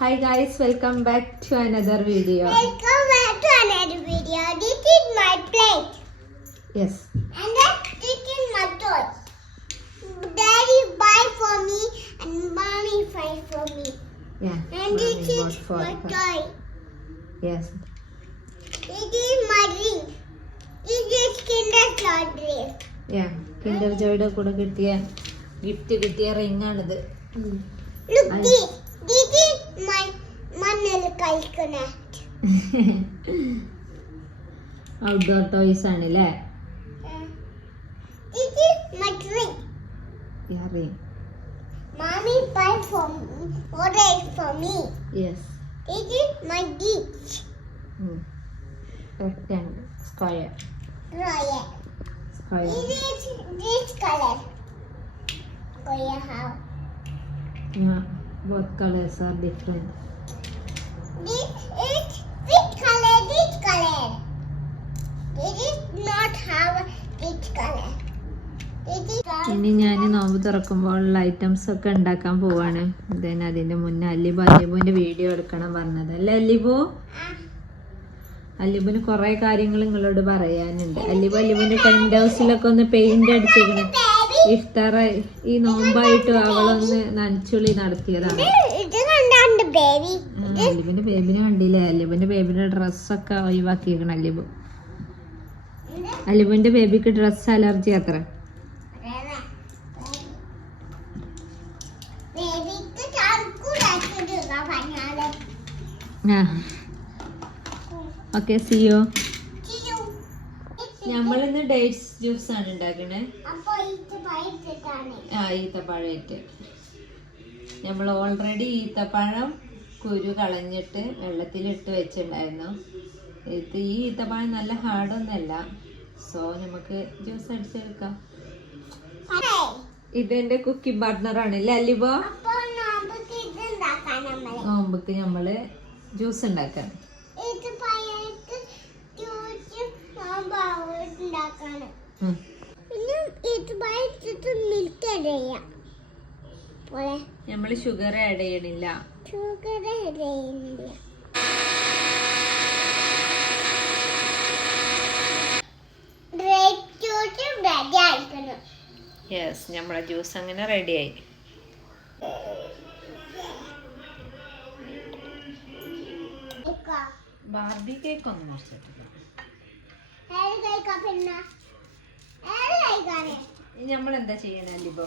Hi guys, welcome back to another video. Welcome back to another video. This is my plate. Yes. And then this is my toy. Daddy buy for me and mommy buy for me. Yeah. And this is my toy. Yes. This is my ring. This is Kinder Joy ring. Yeah. Kinder Joyയുടെ കൂടെ കിട്ടിയ gift കിട്ടിയ ring ആണിത്. Look this is my മണ്ണിൽ കളിക്കുന്ന outdoor toys ആണല്ലേ? This is my ring. Yeah, ring. Mommy buy for me. Order for me. Yes. This is my dish. Rectangle, square. Royal. Square. This color. Koya how? Yeah. Both colors are different. This is which color? This color. This is not have this color. This is ഇനി ഞാൻ നോമ്പ് തുറക്കുമ്പോൾ items ഒക്കെ ഉണ്ടാക്കാൻ പോവാണ്. then അതിന്റെ മുന്നേ അല്ലിബുവിന്റെ video എടുക്കണം പറഞ്ഞത് അല്ലേ അല്ലിബു? അല്ലിബുന് കുറെ കാര്യങ്ങൾ നിങ്ങളോട് പറയാനുണ്ട്. അല്ലിബുവിന്റെ ടെന്റ് ഹൗസിലൊക്കെ ഒന്ന് പെയിന്റ് അടിച്ചേക്കണേ. ഇഫ്താർ ഈ നോമ്പായിട്ട് അവളൊന്ന് നനച്ചുള്ളി നടത്തിയതാണ്. അല്ലിബുന്റെ ബേബിനെ കണ്ടില്ലേ? അല്ലിബുന്റെ ബേബിയുടെ ഡ്രസ്സൊക്കെ ഒഴിവാക്കിയേക്കണം അല്ലിബു. അല്ലിബുന്റെ ബേബിക്ക് ഡ്രസ് അലർജി അത്ര. ഓക്കെ സിയോ. നമ്മളിന്ന് ഡേറ്റ്സ് ജ്യൂസ് ആണ് ഉണ്ടാക്കണേ. ഈത്തപ്പഴമായിട്ട് നമ്മൾ ഓൾറെഡി ഈത്തപ്പഴം കുരു കളഞ്ഞിട്ട് വെള്ളത്തിലിട്ട് വെച്ചിട്ടുണ്ടായിരുന്നു. ഈ ഈത്തപ്പഴം നല്ല ഹാർഡൊന്നല്ല. സോ നമുക്ക് ജ്യൂസ് അടിച്ചെടുക്കാം. ഇതെന്റെ കുക്കിംഗ് പാർട്ട്ണറാണ് അല്ലേ അല്ലിബോ? നോമ്പക്ക് നമ്മള് ജ്യൂസ് ഉണ്ടാക്കാൻ. നമ്മള് ഷുഗർ ആഡ് ചെയ്യണില്ല. യെസ്, നമ്മളെ ജ്യൂസ് അങ്ങനെ റെഡിയായി. ബാർബി കേക്ക് ഒന്നും മുറിച്ചിട്ടില്ല. നമ്മളെന്താ ചെയ്യണേ അല്ലിബോ?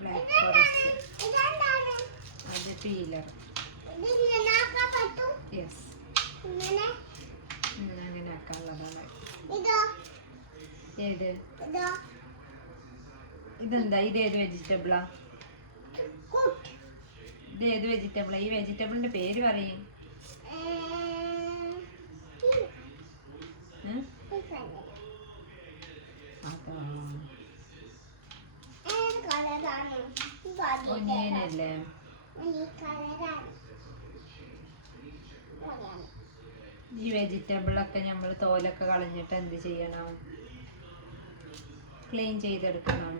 ബ്ലാക്ക് ഫോറസ്റ്റ്, അത് പീലർ. യെസ്, അങ്ങനെ ആക്കാനുള്ളതാണ്. ഏത് ഇതെന്താ? ഇതേത് വെജിറ്റബിളാ? ഇതേത് വെജിറ്റബിളാ? ഈ വെജിറ്റബിളിന്റെ പേര് പറയും. ഒനിയനല്ലേ? ഈ വെജിറ്റബിളൊക്കെ നമ്മൾ തോലൊക്കെ കളഞ്ഞിട്ട് എന്ത് ചെയ്യണം? ക്ലീൻ ചെയ്തെടുക്കണം.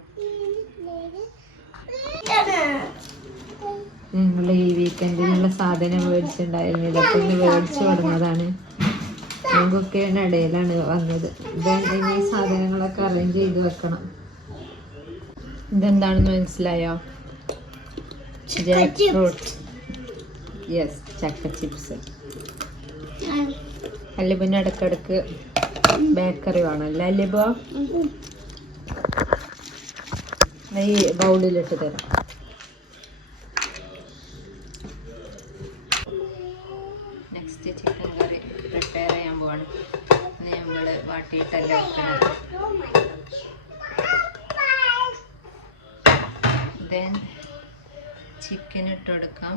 ഞങ്ങൾ ഈ വീക്കെൻഡിലുള്ള സാധനം മേടിച്ചിട്ടുണ്ടായിരുന്നു. ഇതൊക്കെ ഒന്ന് മേടിച്ചു കൊടുക്കുന്നതാണ്. ഞങ്ങൾക്കൊക്കെ ഇടയിലാണ് വന്നത്. ഇനി ഈ സാധനങ്ങളൊക്കെ അറേഞ്ച് ചെയ്ത് വെക്കണം. ഇതെന്താണെന്ന് മനസ്സിലായോ? Jack fruit. യെസ്, ചക്ക ചിപ്സ്. അല്ലിബിന് ഇടക്കിടക്ക് ബേക്കറി വേണമല്ലോ അല്ലിബോ? ഈ ബൗളിലിട്ട് തരാം. നെക്സ്റ്റ് ചിക്കൻ കറി പ്രിപ്പയർ ചെയ്യാൻ പോവാണ്. നമ്മള് വാട്ടിയിട്ടല്ല വെക്കണം. ദെൻ ചിക്കൻ ഇട്ട് കൊടുക്കാം.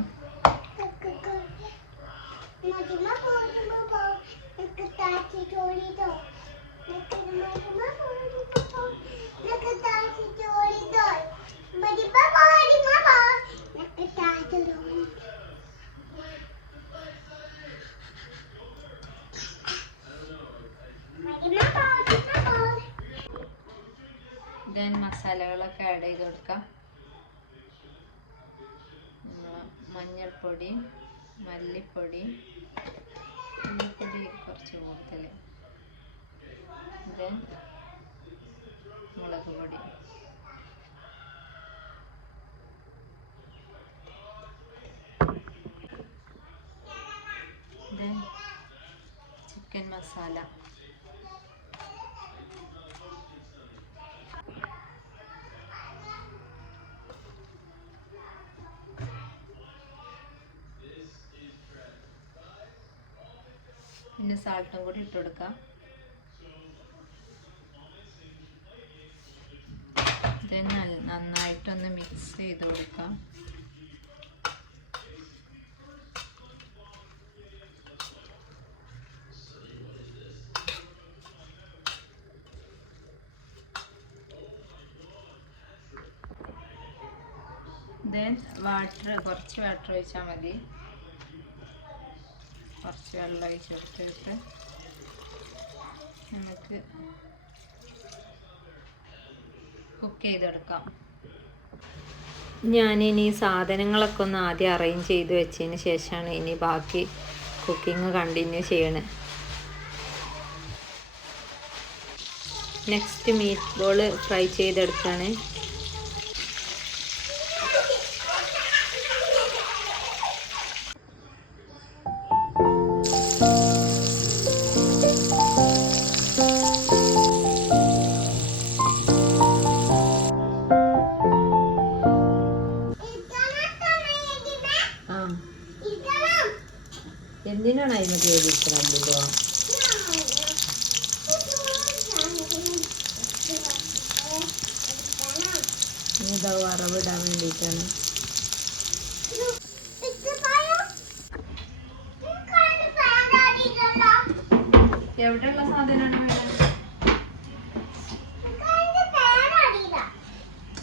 ദെൻ മസാലകളൊക്കെ ആഡ് ചെയ്ത് ചെയ്ത് കൊടുക്കാം. മഞ്ഞൾപ്പൊടി, മല്ലിപ്പൊടി, മല്ലിപ്പൊടി കുറച്ച് കൂടുതൽ, ദെൻ മുളക് പൊടി, ദെൻ ചിക്കൻ മസാല, പിന്നെ സാൾട്ടും കൂടി ഇട്ട് കൊടുക്കാം. ഇത് നന്നായിട്ടൊന്ന് മിക്സ് ചെയ്ത് കൊടുക്കാം. ദെൻ കുറച്ച് വാട്ടർ ഒഴിച്ചാൽ മതി. കുറച്ച് വെള്ളം ഒഴിച്ചെടുത്തിട്ട് നമുക്ക് കുക്ക് ചെയ്തെടുക്കാം. ഞാനിനി സാധനങ്ങളൊക്കെ ഒന്ന് ആദ്യം അറേഞ്ച് ചെയ്ത് വെച്ചതിന് ശേഷമാണ് ഇനി ബാക്കി കുക്കിംഗ് കണ്ടിന്യൂ ചെയ്യണേ. നെക്സ്റ്റ് മീറ്റ് ബോൾ ഫ്രൈ ചെയ്തെടുക്കുകയാണ്. എന്തിനാണ് അതിന് ഉപയോഗിക്കുന്നത്? ഇതാ വറവിടാൻ വേണ്ടിയിട്ടാണ്. എവിടെയുള്ള സാധനമാണ് വേണ്ടത്?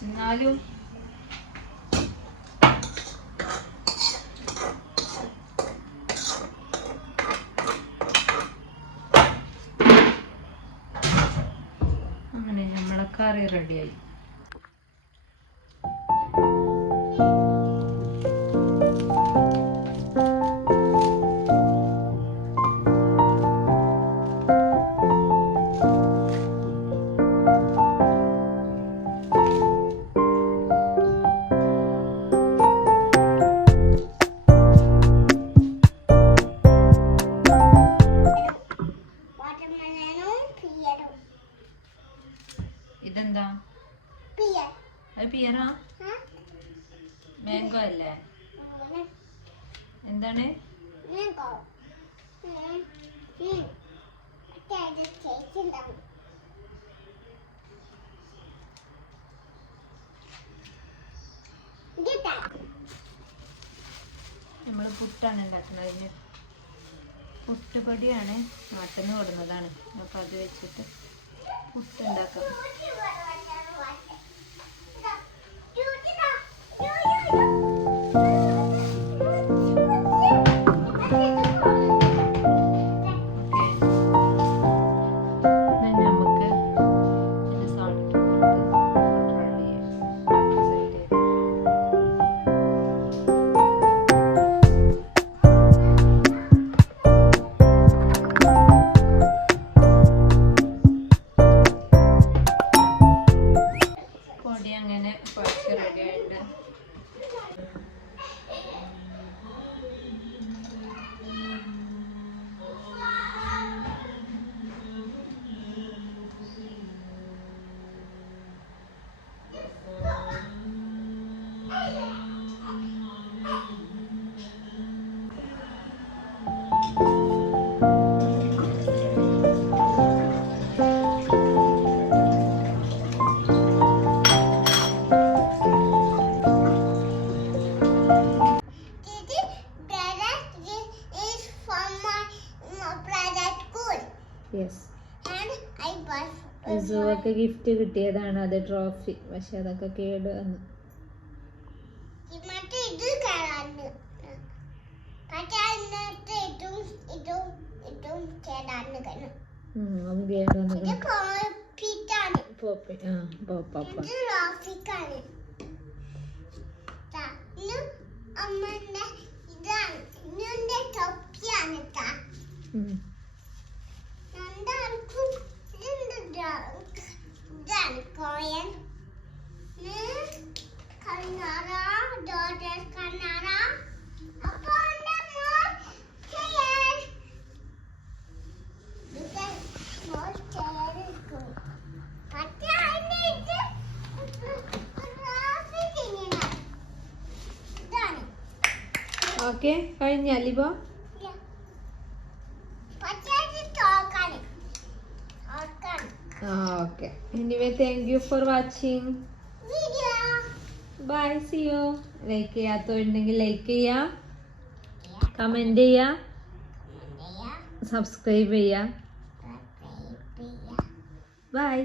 എന്നാലും അങ്ങനെ നമ്മളെ കറി റെഡിയായി. ഇതെന്താ? അത് പിയറാ? മാംഗോ അല്ലേ? എന്താണ്? നമ്മൾ പുട്ടാണ് ഉണ്ടാക്കുന്നത്. അതിന് പുട്ടുപൊടിയാണ് നാട്ടിൽ നിന്ന് കൊടുക്കുന്നതാണ്. അപ്പം അത് വെച്ചിട്ട് പുട്ടുണ്ടാക്കാം. അങ്ങനെ കുറച്ച് റെഡി ആയിട്ട് ഒക്കെ ഗിഫ്റ്റ് കിട്ടിയതാണ്. അത് ട്രോഫി. പക്ഷെ അതൊക്കെ കേട് വന്നു. Poppy. Kanara, daughter's Kanara. Upon the more chair. Because more chair is good. But I need to done. Okay കഴിഞ്ഞാലിപ്പോ Yeah. But I just talk on it. Okay anyway thank you for watching. Video. Bye, see you. Like ചെയ്യാത്തവരുണ്ടെങ്കിൽ like ചെയ്യുക, comment ചെയ്യുക, subscribe ചെയ്യുക. By.